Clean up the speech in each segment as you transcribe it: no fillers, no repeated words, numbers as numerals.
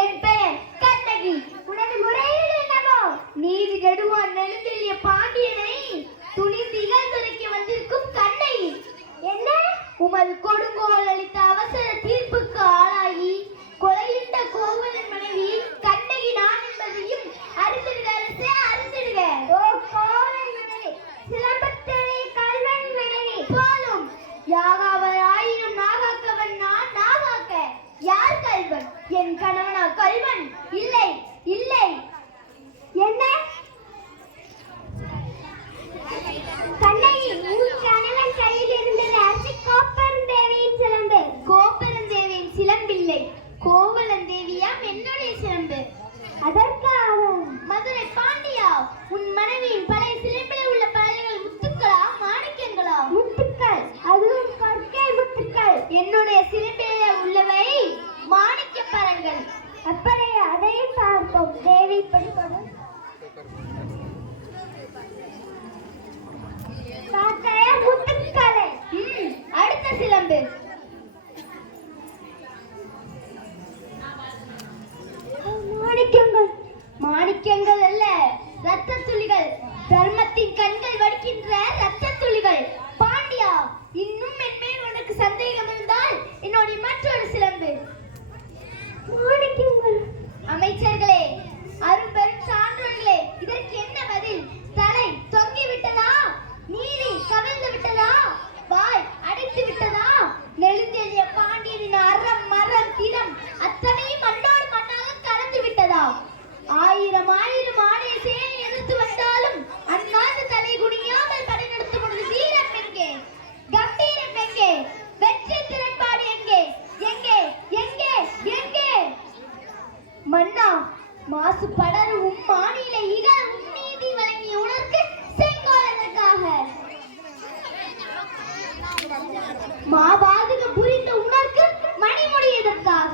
என் பெயர் கண்ணகி. உனது முறையீடு என்னவோ? நீதி நெடுமான் நெடுந்தெளிய பாண்டியனை துணிந்து இகழ்ந்துரைக்க வந்திருக்கும் கண்ணகி. என்ன? உமது கொடுங்கோல் அளித்த அவசர தீர்ப்புக்கு ஆளாகி கொலையுண்ட கோவலன் மனைவி கண்ணகி நான் என்பதையும் அறிந்திடுக அரசே, அறிந்திடுக. ஓ கோவலன் மனைவி, சிலம்பத்தேவி கல்வன் மனைவி போலும். யாகாவர் ஆயிரம் நாகாக்கவன் நான் நாகாக்க. யார் கல்வன்? என் கணவனா கல்வன்? இல்லை இல்லை. என்ன? கண்ணகி, உன் கணவன் கையில் இருந்தது அரசி கோப்பெருந்தேவியின் சிலம்பு. கோப்பெருந்தேவியின் சிலம்பில்லை, கோவலன் தேவியாம் என்னுடைய சிலம்பு. அதற்காக மதுரை பாண்டியா, உன் மனைவியின் பழைய சிலம்பில் உள்ள பழையகள் முத்துக்களா மாணிக்கங்களா? முத்துக்கள், அதுவும் கற்கை முத்துக்கள். என்னுடைய சிலம்பிலே உள்ளவை மாணிக்க பரங்கள். அப்படியே அதையும் பார்ப்போம். தேவி படிப்பதும் முத்துக்களை. அடுத்த சிலம்பு மாணிக்கங்கள். மாணிக்கங்கள் அல்ல, ரத்த துளிகள். தர்மத்தின் கண்கள் வடிக்கின்ற ரத்த துளிகள். பாண்டியா, இன்னும் என் மேல் உனக்கு சந்தேகம் இருந்தால் என்னுடைய மற்றொரு சிலம்பு. மாணிக்கங்கள். அமைச்சர்களே, அரும்பெரும் சான்றோர்களே, இதற்கு என்ன பதில்? தலை தொங்கி விட்டதா? நீதி கவிழ்ந்து விட்டதா? வாய் அடைத்து விட்டதா? நெடுஞ்செழிய பாண்டியனின் அறம் மரம் திடம் அத்தனையும் மண்ணோடு மண்ணாக கலந்து விட்டதா? ஆயிரம் ஆயிரம் ஆணைய சேனை எதிர்த்து வந்தாலும் அந்நாட்டு தலை குனியாமல் படை நடத்தும் பொழுது வீரம் எங்கே? கம்பீரம் எங்கே? வெற்றி திறன்பாடு எங்கே? எங்கே எங்கே எங்கே? மன்னா, மாசு படரும் மாநில இகழும் நீதி வழங்கிய உனக்கு செங்கோலனுக்காக, மாபாதகம் புரிந்த உனக்கு மணிமுடியதற்காக.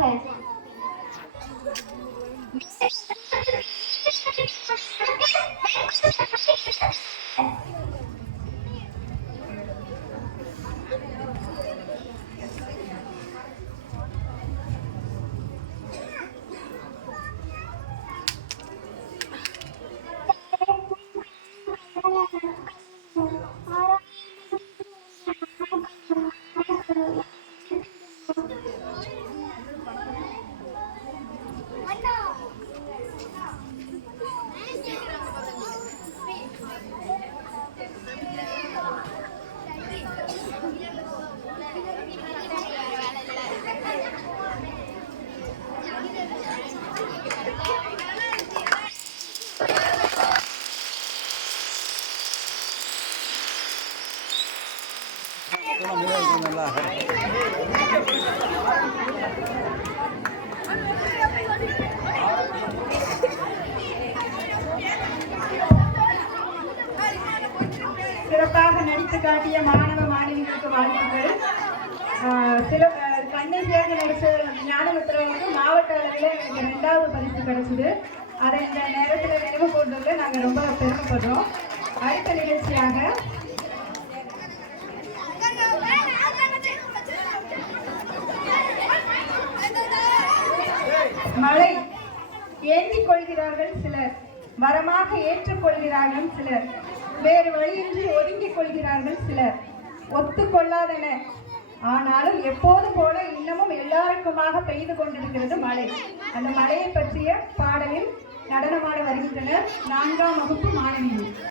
சிறப்பாக நடித்து காட்டிய மாணவ மாணவிகளுக்கு வாழ்த்துக்கள். கண்ணகியாக நடித்த ஞானமுத்திரவுக்கு மாவட்ட அளவில் எனக்கு 2வது பரிசு கிடைச்சிது. அதை இந்த நேரத்தில் நினைவு கூர்ந்ததில் நாங்கள் ரொம்ப பெருமைப்படுறோம். அடுத்த நிகழ்ச்சியாக மழை ஏந்திக் கொள்கிறார்கள் சிலர், வரமாக ஏற்றுக்கொள்கிறார்கள் சிலர், வேறு வழியின்றி ஒதுங்கிக் கொள்கிறார்கள் சிலர். ஒத்துக்கொள்ளாதன, ஆனாலும் எப்போதும் போல இன்னமும் எல்லாருக்குமாக பெய்து கொண்டிருக்கிறது மழை. அந்த மழையை பற்றிய பாடலில் நடனமாட வருகின்றனர் 4ஆம் வகுப்பு மாணவிகள்.